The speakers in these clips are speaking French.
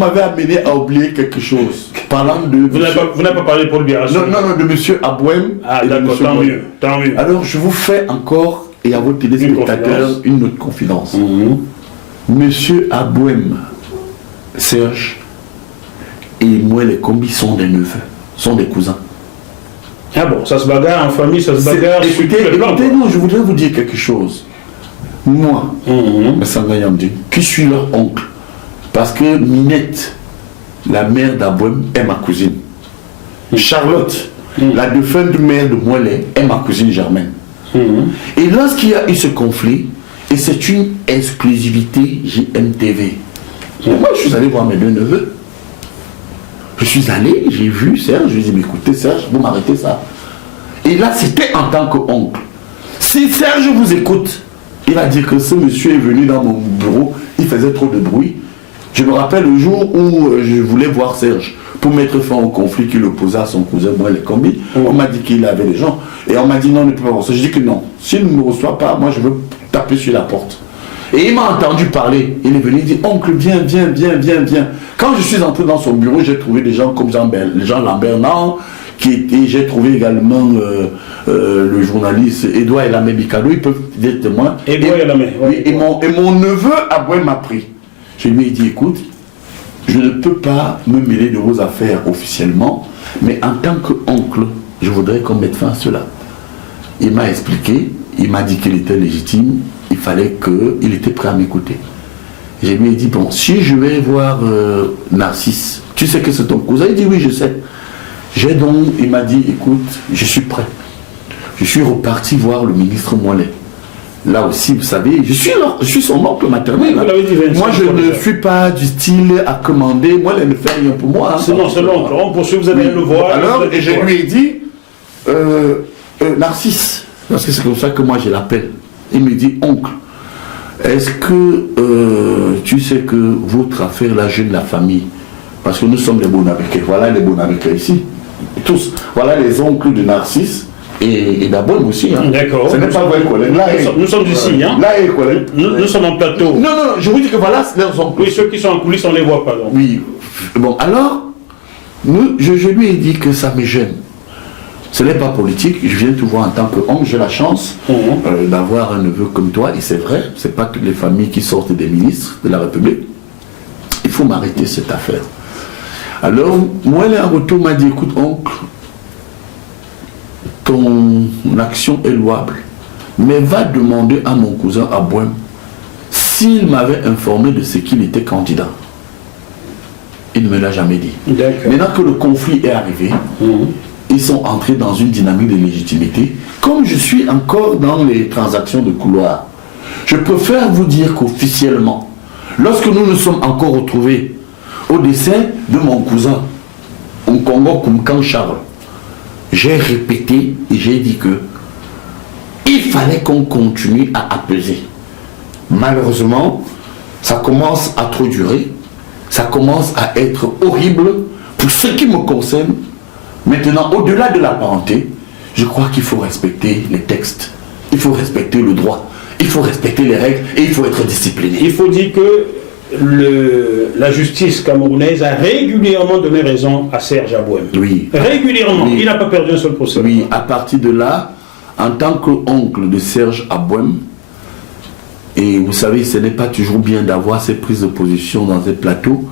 m'avez amené à oublier quelque chose. Parlant de... Vous n'avez pas parlé de Paul Biya. Non, de M. Abouem. Ah, d'accord, tant mieux. Alors, je vous fais encore, et à vos téléspectateurs, une autre confidence. Monsieur Abouem, Serge, et moi, les combis sont des neveux, sont des cousins. Ah bon, ça se bagarre en famille, ça se bagarre sur tous les plans. Écoutez, non, je voudrais vous dire quelque chose. Moi, qui suis leur oncle, parce que Minette, la mère d'Abouem, est ma cousine. Charlotte, la défunte mère de Moelet, est ma cousine Germaine. Et lorsqu'il y a eu ce conflit, et c'est une exclusivité JMTV, moi je suis allé voir mes deux neveux. Je suis allé, j'ai vu Serge, je lui ai dit, mais écoutez Serge, vous m'arrêtez ça. Et là, c'était en tant qu'oncle. Si Serge vous écoute, il va dire que ce monsieur est venu dans mon bureau, il faisait trop de bruit. Je me rappelle le jour où je voulais voir Serge pour mettre fin au conflit qu'il opposait à son cousin, moi, les combis. On m'a dit qu'il avait des gens. Et on m'a dit non, on ne peut pas voir ça. Je dis que non. S'il ne me reçoit pas, moi, je veux taper sur la porte. Et il m'a entendu parler. Il est venu, il dit, oncle, viens. Quand je suis entré dans son bureau, j'ai trouvé des gens comme Jean Lambert, j'ai trouvé également le journaliste Edouard Elamé Bicado, ils peuvent dire témoin. Edouard Elamé, oui. Et mon neveu Abouem m'a pris. Je lui ai dit, écoute, je ne peux pas me mêler de vos affaires officiellement, mais en tant qu'oncle, je voudrais qu'on mette fin à cela. Il m'a expliqué, il m'a dit qu'il était légitime, il fallait qu'il était prêt à m'écouter. Je lui ai dit, bon, si je vais voir Narcisse, tu sais que c'est ton cousin? Il dit, oui, je sais. Il m'a dit, écoute, je suis prêt. Je suis reparti voir le ministre Moelet. Là aussi, vous savez, je suis son oncle maternel. Moi, je ne suis pas du style à commander. Moi, elle ne fait rien pour moi. C'est l'oncle. On poursuit, vous allez le voir. Alors, et je lui ai dit, Narcisse, parce que c'est comme ça que moi je l'appelle. Il me dit, oncle, est-ce que tu sais que votre affaire, la jeune de la famille, parce que nous sommes les Bonabékés, voilà les Bonabékés ici, tous, voilà les oncles de Narcisse. Et d'abord aussi, hein. D'accord. Ce n'est pas vrai, collègue. Nous sommes ici, hein. Là, collègue. Nous sommes en plateau. Non, je vous dis que voilà leurs oncles. Oui, ceux qui sont en coulisses, on ne les voit pas. Donc. Oui. Bon, alors, je lui ai dit que ça me gêne. Ce n'est pas politique, je viens te voir en tant qu'homme, j'ai la chance d'avoir un neveu comme toi, et c'est vrai, ce n'est pas toutes les familles qui sortent des ministres de la République. Il faut m'arrêter cette affaire. Alors, moi, en retour, m'a dit, écoute, oncle, ton action est louable, mais va demander à mon cousin Abouem s'il m'avait informé de ce qu'il était candidat. Il ne me l'a jamais dit. Maintenant que le conflit est arrivé, ils sont entrés dans une dynamique de légitimité. Comme je suis encore dans les transactions de couloir, je préfère vous dire qu'officiellement, lorsque nous nous sommes encore retrouvés au décès de mon cousin, Nkongo Koumkan Charles, j'ai répété et j'ai dit que il fallait qu'on continue à apaiser. Malheureusement, ça commence à trop durer, ça commence à être horrible pour ce qui me concerne. Maintenant, au-delà de la parenté, je crois qu'il faut respecter les textes, il faut respecter le droit, il faut respecter les règles et il faut être discipliné. Il faut dire que la justice camerounaise a régulièrement donné raison à Serge Abouem. Oui. Régulièrement. Oui. Il n'a pas perdu un seul procès. Oui, à partir de là, en tant qu'oncle de Serge Abouem, et vous savez, ce n'est pas toujours bien d'avoir ces prises de position dans des plateaux,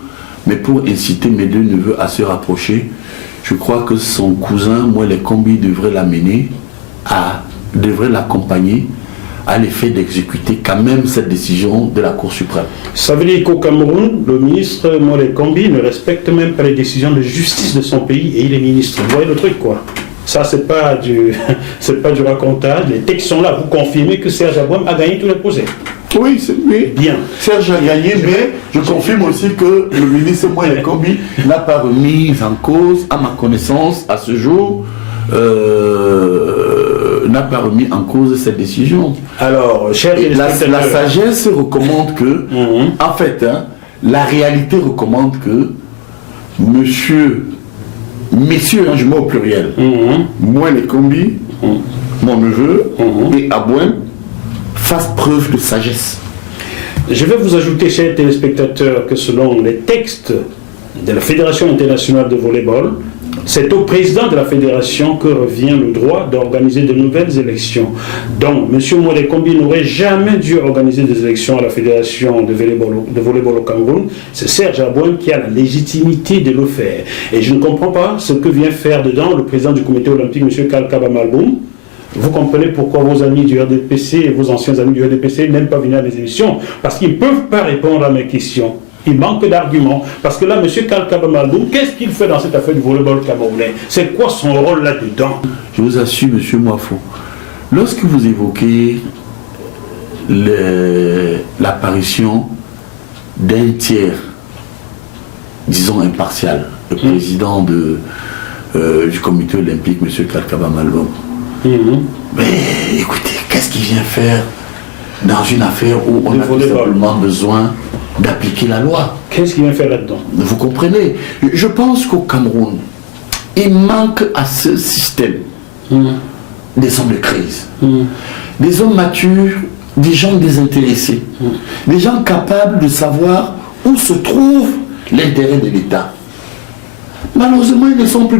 mais pour inciter mes deux neveux à se rapprocher, je crois que son cousin, moi, les combis, devrait l'amener, devrait l'accompagner à l'effet d'exécuter quand même cette décision de la Cour suprême. Ça veut dire qu'au Cameroun, le ministre Moelet Kombi ne respecte même pas les décisions de justice de son pays et il est ministre. Vous voyez le truc, quoi. Ça, c'est pas du racontage. Les textes sont là. Vous confirmez que Serge Abouem a gagné tous les procès. Oui, c'est lui. Bien. Serge a gagné, mais je confirme aussi que le ministre Moelet Kombi n'a pas remis en cause, à ma connaissance, à ce jour, n'a pas remis en cause cette décision. Alors, la sagesse recommande que, en fait, la réalité recommande que messieurs, je mets au pluriel, Moelet Kombi, mon neveu, et Abouem, fassent preuve de sagesse. Je vais vous ajouter, chers téléspectateurs, que selon les textes de la Fédération internationale de volleyball, c'est au président de la fédération que revient le droit d'organiser de nouvelles élections. Donc, M. Molé Kombi n'aurait jamais dû organiser des élections à la fédération de volleyball au Cameroun. C'est Serge Abouem qui a la légitimité de le faire. Et je ne comprends pas ce que vient faire dedans le président du comité olympique, M. Kalkaba Malboum. Vous comprenez pourquoi vos amis du RDPC et vos anciens amis du RDPC n'aiment pas venir à mes émissions, parce qu'ils ne peuvent pas répondre à mes questions. Il manque d'arguments. Parce que là, M. Kalkaba Malboum, qu'est-ce qu'il fait dans cette affaire du volleyball camerounais? C'est quoi son rôle là-dedans? Je vous assure, M. Moafo, lorsque vous évoquez l'apparition d'un tiers, disons impartial, le président du comité olympique, M. Kalkaba Malboum, mais écoutez, qu'est-ce qu'il vient faire dans une affaire où on a tout simplement besoin d'appliquer la loi? Qu'est-ce qu'il vient faire là-dedans? Vous comprenez? Je pense qu'au Cameroun, il manque à ce système des hommes de crise, des hommes matures, des gens désintéressés, des gens capables de savoir où se trouve l'intérêt de l'État. Malheureusement, ils ne sont plus